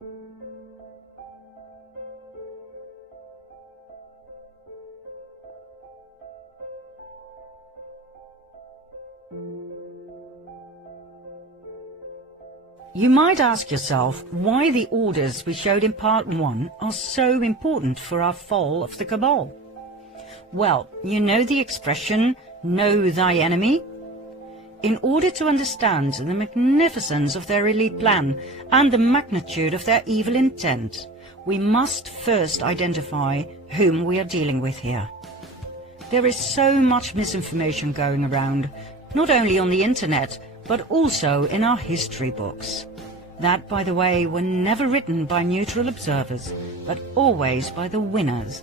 You might ask yourself why the orders we showed in Part 1 are so important for our fall of the Cabal. Well, you know the expression, know thy enemy? In order to understand the magnificence of their elite plan and the magnitude of their evil intent, we must first identify whom we are dealing with here. There is so much misinformation going around, not only on the internet, but also in our history books. That, by the way, were never written by neutral observers, but always by the winners.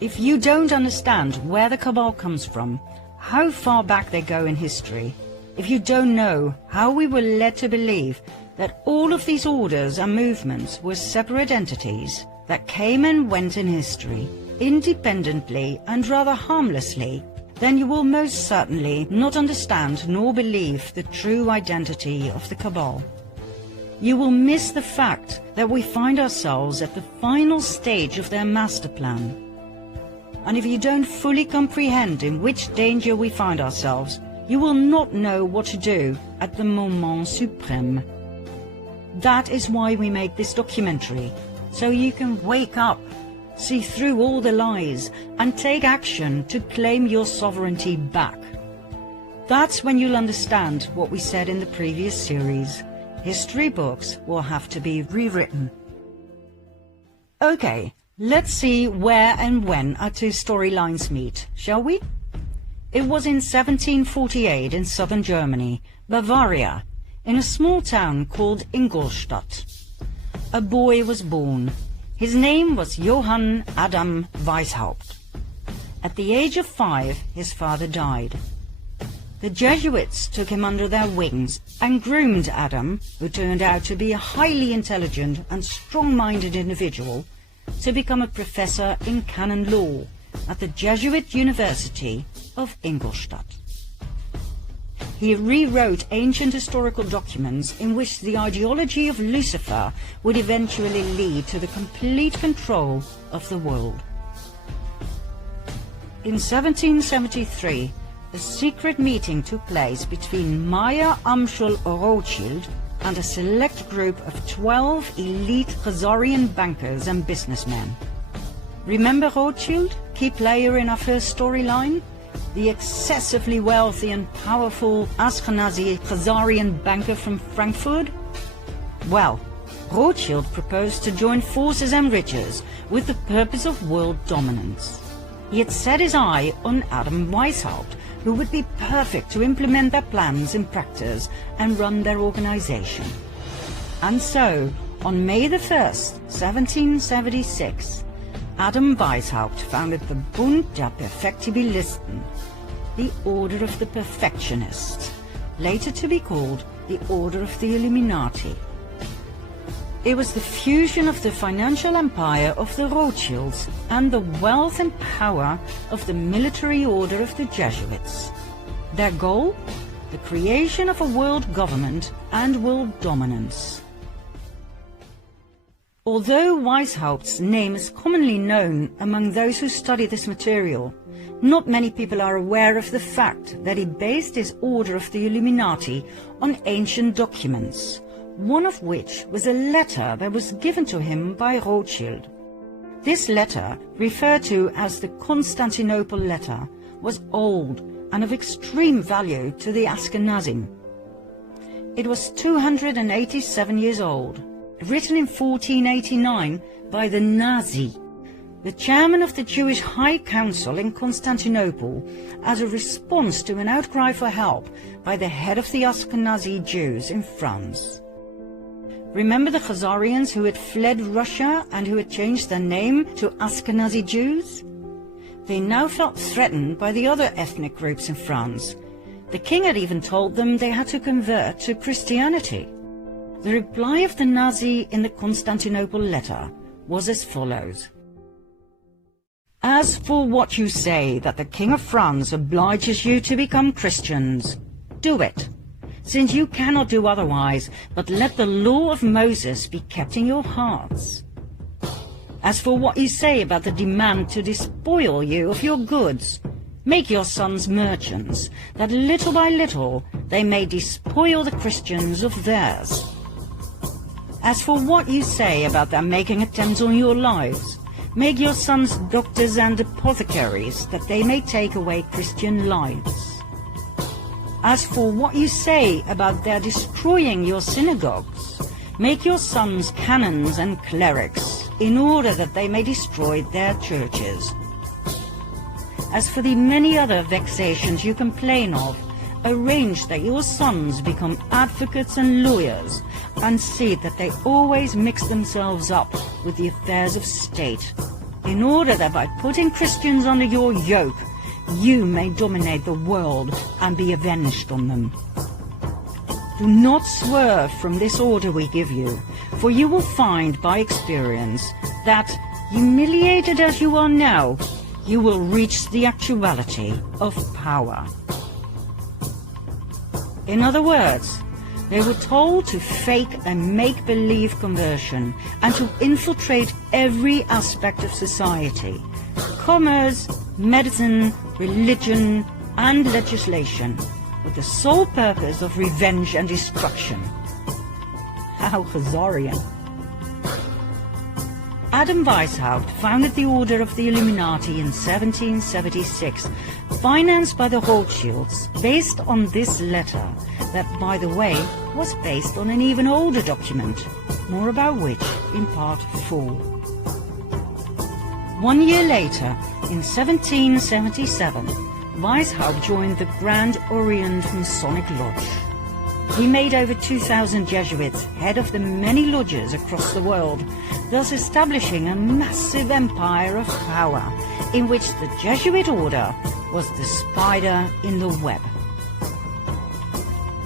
If you don't understand where the Cabal comes from, how far back they go in history, if you don't know how we were led to believe that all of these orders and movements were separate entities that came and went in history, independently and rather harmlessly, then you will most certainly not understand nor believe the true identity of the Cabal. You will miss the fact that we find ourselves at the final stage of their master plan. And if you don't fully comprehend in which danger we find ourselves, you will not know what to do at the moment suprême. That is why we make this documentary, so you can wake up, see through all the lies, and take action to claim your sovereignty back. That's when you'll understand what we said in the previous series. History books will have to be rewritten. Okay, let's see where and when our two storylines meet, shall we? It was in 1748 in southern Germany, Bavaria, in a small town called Ingolstadt. A boy was born. His name was Johann Adam Weishaupt. At the age of 5, his father died. The Jesuits took him under their wings and groomed Adam, who turned out to be a highly intelligent and strong-minded individual, to become a professor in canon law at the Jesuit University of Ingolstadt. He rewrote ancient historical documents in which the ideology of Lucifer would eventually lead to the complete control of the world. In 1773, a secret meeting took place between Meyer Amschel Rothschild and a select group of 12 elite Khazarian bankers and businessmen. Remember Rothschild, key player in our first storyline? The excessively wealthy and powerful Ashkenazi Khazarian banker from Frankfurt? Well, Rothschild proposed to join forces and riches with the purpose of world dominance. He had set his eye on Adam Weishaupt, who would be perfect to implement their plans in practice and run their organization. And so, on May the 1st, 1776, Adam Weishaupt founded the Bund der Perfektibilisten, the Order of the Perfectionists, later to be called the Order of the Illuminati. It was the fusion of the financial empire of the Rothschilds and the wealth and power of the military order of the Jesuits. Their goal? The creation of a world government and world dominance. Although Weishaupt's name is commonly known among those who study this material, not many people are aware of the fact that he based his Order of the Illuminati on ancient documents, one of which was a letter that was given to him by Rothschild. This letter, referred to as the Constantinople letter, was old and of extreme value to the Ashkenazim. It was 287 years old, written in 1489 by the Nazi, the chairman of the Jewish High Council in Constantinople, as a response to an outcry for help by the head of the Ashkenazi Jews in France. Remember the Khazarians who had fled Russia and who had changed their name to Ashkenazi Jews? They now felt threatened by the other ethnic groups in France. The king had even told them they had to convert to Christianity. The reply of the Nazi in the Constantinople letter was as follows. As for what you say that the King of France obliges you to become Christians, do it. since you cannot do otherwise, but let the law of Moses be kept in your hearts. As for what you say about the demand to despoil you of your goods, make your sons merchants, that little by little they may despoil the Christians of theirs. As for what you say about them making attempts on your lives, make your sons doctors and apothecaries, that they may take away Christian lives. As for what you say about their destroying your synagogues, make your sons canons and clerics, in order that they may destroy their churches. As for the many other vexations you complain of, arrange that your sons become advocates and lawyers, and see that they always mix themselves up with the affairs of state, in order that by putting Christians under your yoke, you may dominate the world and be avenged on them. Do not swerve from this order we give you, for you will find by experience that, humiliated as you are now, you will reach the actuality of power. In other words, they were told to fake a make-believe conversion and to infiltrate every aspect of society: commerce, medicine, religion, and legislation, with the sole purpose of revenge and destruction. How Khazarian. Adam Weishaupt founded the Order of the Illuminati in 1776, financed by the Rothschilds, based on this letter, that, by the way, was based on an even older document, more about which in Part 4. 1 year later, in 1777, Weishaupt joined the Grand Orient Masonic Lodge. He made over 2,000 Jesuits head of the many lodges across the world, thus establishing a massive empire of power, in which the Jesuit order was the spider in the web.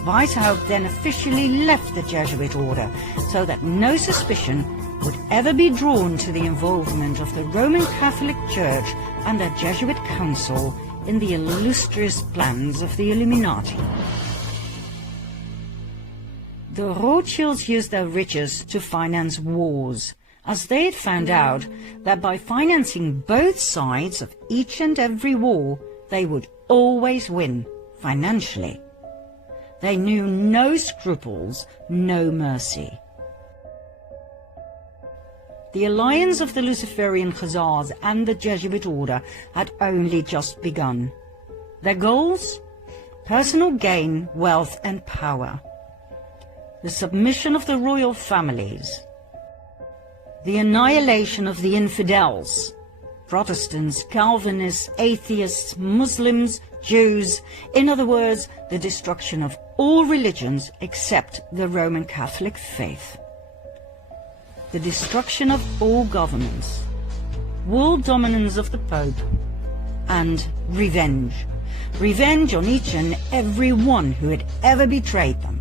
Weishaupt then officially left the Jesuit order, so that no suspicion would ever be drawn to the involvement of the Roman Catholic Church and the Jesuit Council in the illustrious plans of the Illuminati. The Rothschilds used their riches to finance wars, as they had found out that by financing both sides of each and every war, they would always win financially. They knew no scruples, no mercy. The alliance of the Luciferian Khazars and the Jesuit order had only just begun. Their goals? Personal gain, wealth and power. The submission of the royal families. The annihilation of the infidels. Protestants, Calvinists, atheists, Muslims, Jews, in other words, the destruction of all religions except the Roman Catholic faith. The destruction of all governments, world dominance of the Pope, and revenge. Revenge on each and every one who had ever betrayed them.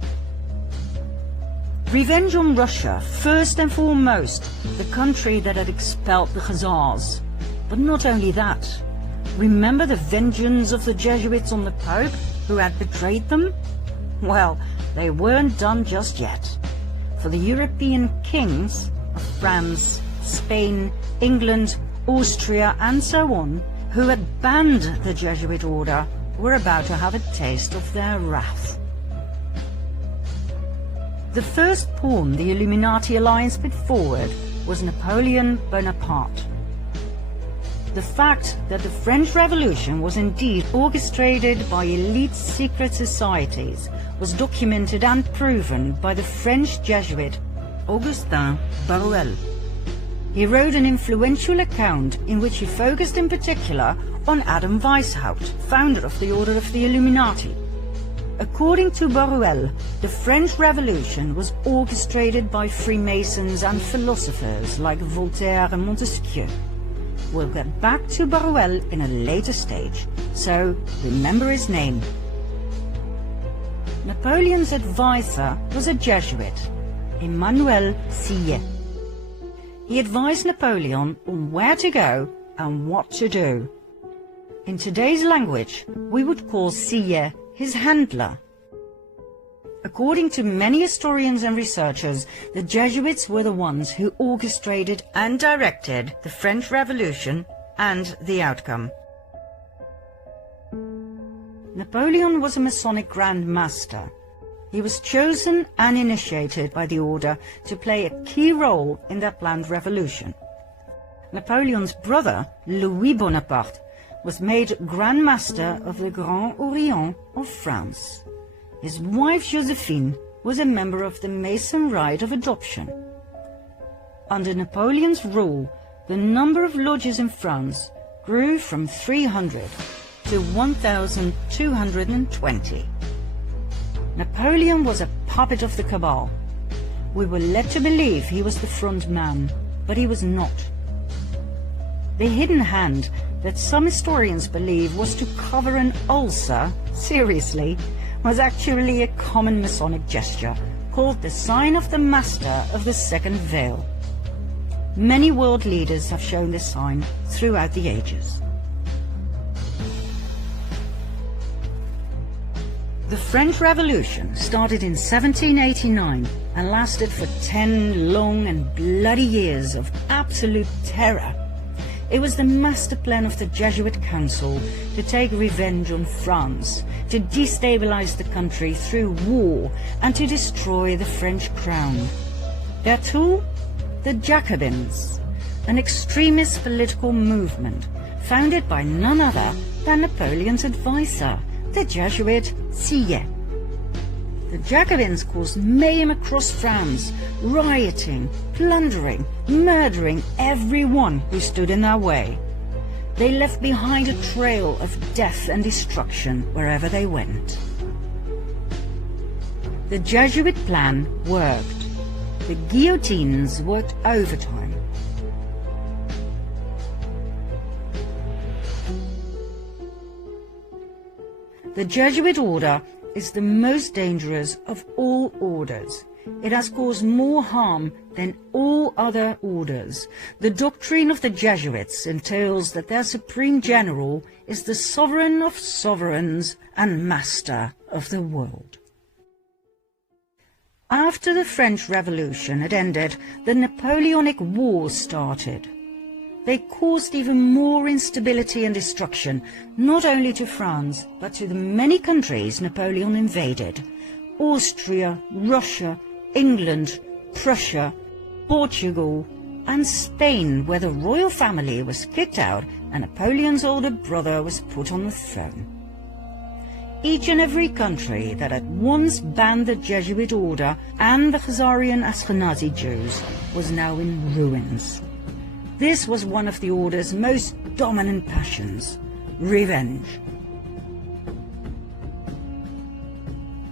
Revenge on Russia, first and foremost, the country that had expelled the Khazars. But not only that. Remember the vengeance of the Jesuits on the Pope, who had betrayed them? Well, they weren't done just yet. For the European kings of France, Spain, England, Austria, and so on, who had banned the Jesuit order, were about to have a taste of their wrath. The first pawn the Illuminati alliance put forward was Napoleon Bonaparte. The fact that the French Revolution was indeed orchestrated by elite secret societies was documented and proven by the French Jesuit Augustin Barruel. He wrote an influential account in which he focused in particular on Adam Weishaupt, founder of the Order of the Illuminati. According to Barruel, the French Revolution was orchestrated by Freemasons and philosophers like Voltaire and Montesquieu. We'll get back to Barruel in a later stage, so remember his name. Napoleon's advisor was a Jesuit, Emmanuel Sillet. He advised Napoleon on where to go and what to do. In today's language, we would call Sillet his handler. According to many historians and researchers, the Jesuits were the ones who orchestrated and directed the French Revolution and the outcome. Napoleon was a Masonic Grand Master. He was chosen and initiated by the order to play a key role in their planned revolution. Napoleon's brother, Louis Bonaparte, was made Grand Master of the Grand Orient of France. His wife Josephine was a member of the Mason Rite of Adoption. Under Napoleon's rule, the number of lodges in France grew from 300 to 1,220. Napoleon was a puppet of the Cabal. We were led to believe he was the front man, but he was not. The hidden hand that some historians believe was to cover an ulcer, seriously, was actually a common Masonic gesture called the Sign of the Master of the Second Veil. Many world leaders have shown this sign throughout the ages. The French Revolution started in 1789 and lasted for 10 long and bloody years of absolute terror. It was the master plan of the Jesuit Council to take revenge on France, to destabilize the country through war, and to destroy the French crown. Their tool? The Jacobins, an extremist political movement founded by none other than Napoleon's advisor, the Jesuit Sieyès. The Jacobins caused mayhem across France, rioting, plundering, murdering everyone who stood in their way. They left behind a trail of death and destruction wherever they went. The Jesuit plan worked. The guillotines worked overtime. The Jesuit order is the most dangerous of all orders. It has caused more harm than all other orders. The doctrine of the Jesuits entails that their supreme general is the sovereign of sovereigns and master of the world. After the French Revolution had ended, the Napoleonic Wars started. They caused even more instability and destruction, not only to France, but to the many countries Napoleon invaded: Austria, Russia, England, Prussia, Portugal, and Spain, where the royal family was kicked out and Napoleon's older brother was put on the throne. Each and every country that had once banned the Jesuit order and the Khazarian Ashkenazi Jews was now in ruins. This was one of the order's most dominant passions: revenge.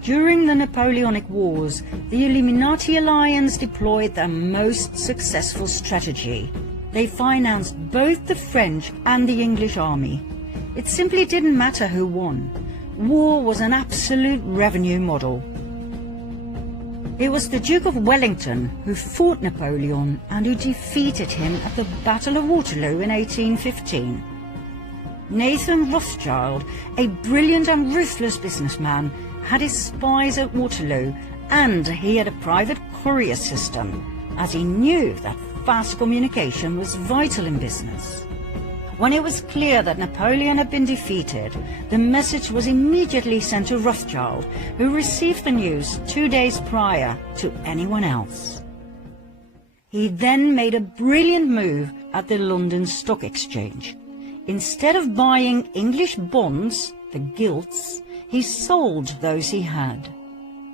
During the Napoleonic Wars, the Illuminati alliance deployed their most successful strategy. They financed both the French and the English army. It simply didn't matter who won. War was an absolute revenue model. It was the Duke of Wellington who fought Napoleon and who defeated him at the Battle of Waterloo in 1815. Nathan Rothschild, a brilliant and ruthless businessman, had his spies at Waterloo, and he had a private courier system, as he knew that fast communication was vital in business. When it was clear that Napoleon had been defeated, the message was immediately sent to Rothschild, who received the news 2 days prior to anyone else. He then made a brilliant move at the London Stock Exchange. Instead of buying English bonds, the gilts, he sold those he had.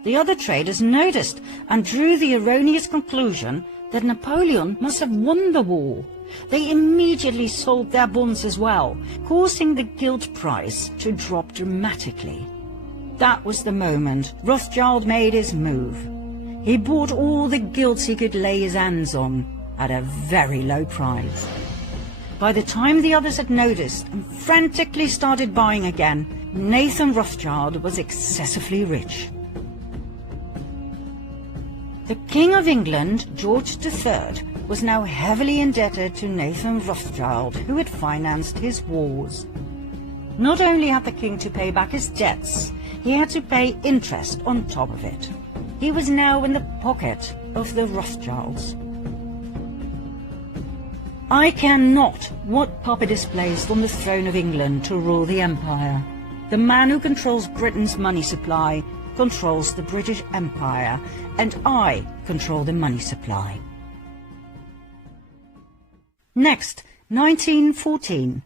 The other traders noticed and drew the erroneous conclusion that Napoleon must have won the war. They immediately sold their bonds as well, causing the gilt price to drop dramatically. That was the moment Rothschild made his move. He bought all the gilts he could lay his hands on at a very low price. By the time the others had noticed and frantically started buying again, Nathan Rothschild was excessively rich. The King of England, George III, was now heavily indebted to Nathan Rothschild, who had financed his wars. Not only had the king to pay back his debts, he had to pay interest on top of it. He was now in the pocket of the Rothschilds. I care not what puppet is placed on the throne of England to rule the empire. The man who controls Britain's money supply controls the British Empire, and I control the money supply. Next, 1914.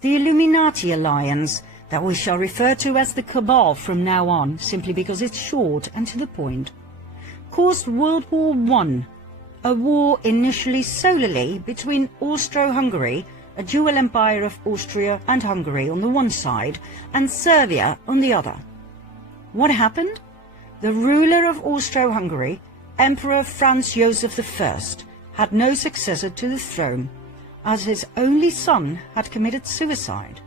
The Illuminati alliance, that we shall refer to as the Cabal from now on, simply because it's short and to the point, caused World War I, a war initially solely between Austro-Hungary, a dual empire of Austria and Hungary on the one side, and Serbia on the other. What happened? The ruler of Austro-Hungary, Emperor Franz Joseph I, had no successor to the throne, as his only son had committed suicide.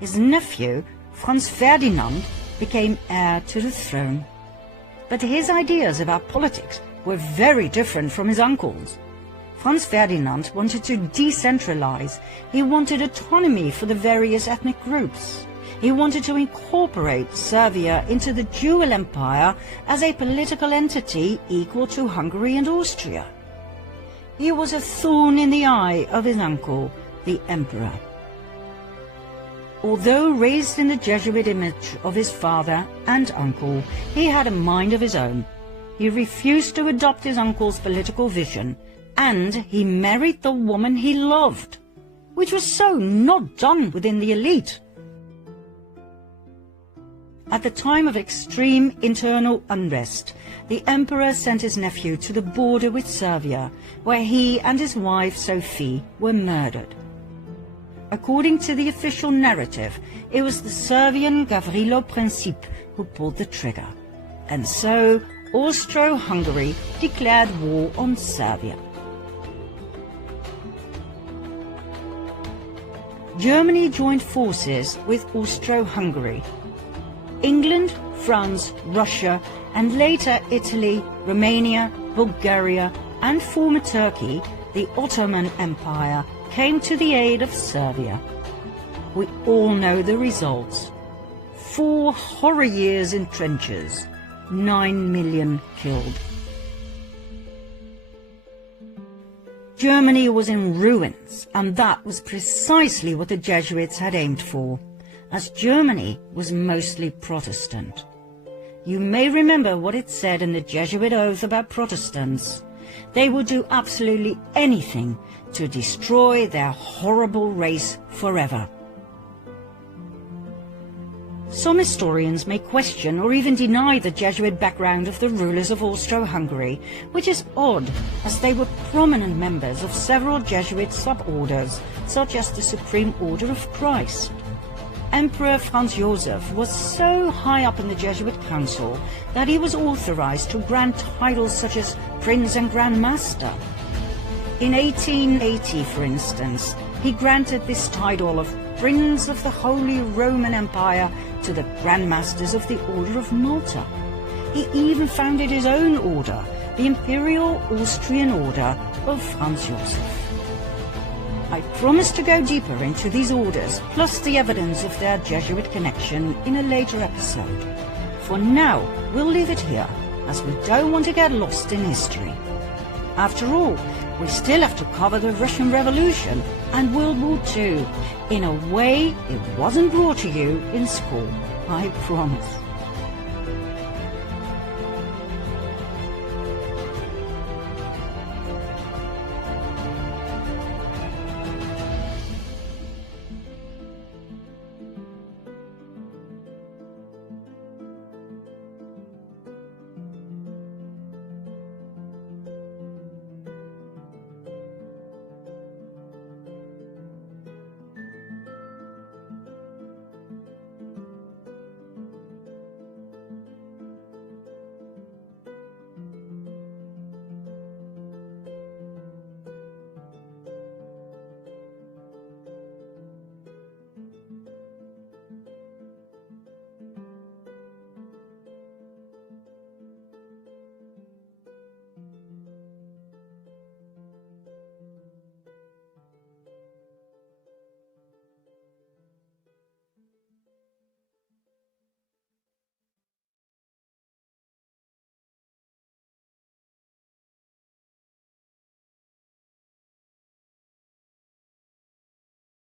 His nephew, Franz Ferdinand, became heir to the throne. But his ideas about politics were very different from his uncle's. Franz Ferdinand wanted to decentralize. He wanted autonomy for the various ethnic groups. He wanted to incorporate Serbia into the dual empire as a political entity equal to Hungary and Austria. He was a thorn in the eye of his uncle, the emperor. Although raised in the Jesuit image of his father and uncle, he had a mind of his own. He refused to adopt his uncle's political vision, and he married the woman he loved, which was so not done within the elite. At the time of extreme internal unrest, the emperor sent his nephew to the border with Serbia, where he and his wife Sophie were murdered. According to the official narrative, it was the Serbian Gavrilo Princip who pulled the trigger, and so Austro-Hungary declared war on Serbia. Germany joined forces with Austro-Hungary. England, France, Russia, and later Italy, Romania, Bulgaria, and former Turkey, the Ottoman Empire, came to the aid of Serbia. We all know the results. 4 horror years in trenches, 9 million killed. Germany was in ruins, and that was precisely what the Jesuits had aimed for, as Germany was mostly Protestant. You may remember what it said in the Jesuit oath about Protestants. They would do absolutely anything to destroy their horrible race forever. Some historians may question or even deny the Jesuit background of the rulers of Austro-Hungary, which is odd, as they were prominent members of several Jesuit suborders, such as the Supreme Order of Christ. Emperor Franz Joseph was so high up in the Jesuit council that he was authorized to grant titles such as Prince and Grand Master. In 1880, for instance, he granted this title of Prince of the Holy Roman Empire to the Grand Masters of the Order of Malta. He even founded his own order, the Imperial Austrian Order of Franz Joseph. I promise to go deeper into these orders, plus the evidence of their Jesuit connection, in a later episode. For now, we'll leave it here, as we don't want to get lost in history. After all, we still have to cover the Russian Revolution and World War II, in a way it wasn't brought to you in school, I promise.